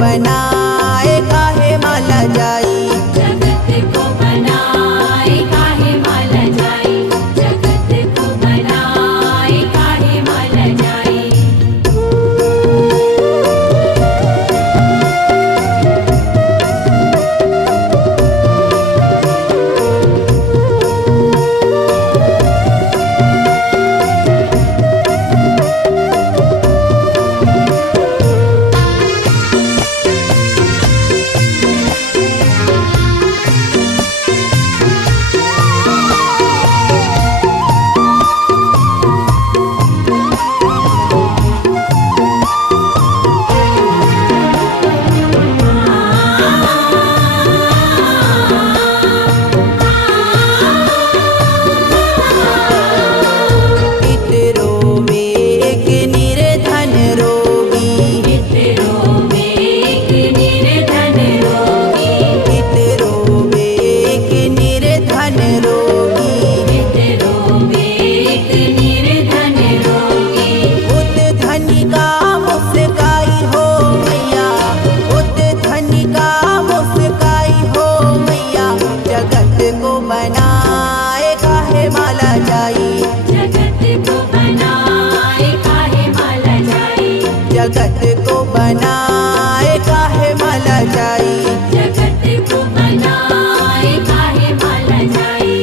बनाए काहे माला जाई। जगत को बनाए काहे माला जाई। जगत को बनाए काहे माला जाई। बनाए काहे माला जाई। जगत को बनाए काहे माला जाई। जगत को बनाए काहे माला जाई। जगत को बनाए काहे माला जाई।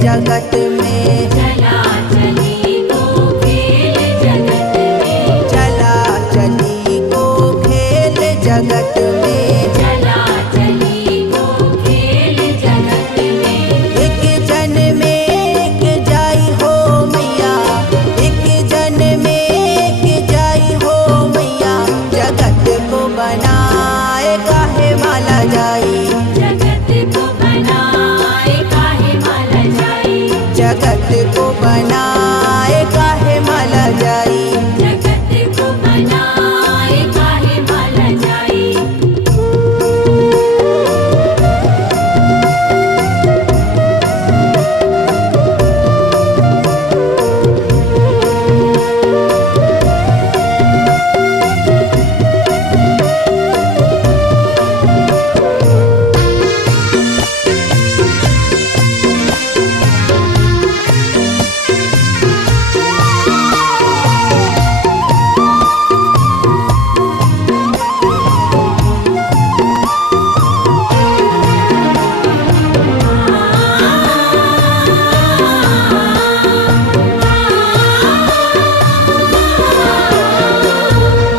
जगत में चला चली को खेल जगत में। चला चली को खेल जगत में। चला चली को खेल जगत में। एक जन में एक जाई हो मैया। एक जन में एक जाई हो मैया। जगत को बनाए काहे माला जाई। जगत को बनाए काहे माला जाई। जगत को बनाए काहे माला जाई। जगत को बनाए काहे माला जाई।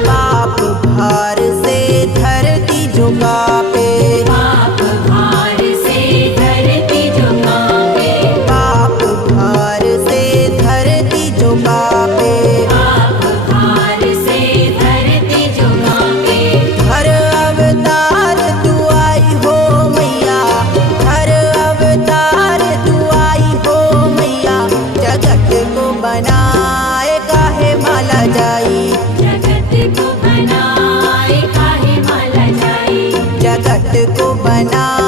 पाप भार से धरती झुकावे। पाप भार से धरती झुकावे। पाप भार से धरती झुकावे। पाप भार से धरती झुकावे। हर अवतार तू आई हो मैया। हर अवतार तू आई हो मैया। जगत को बनाए काहे माला जाई। जगत को बनाए काहे माला जाई। जगत को बना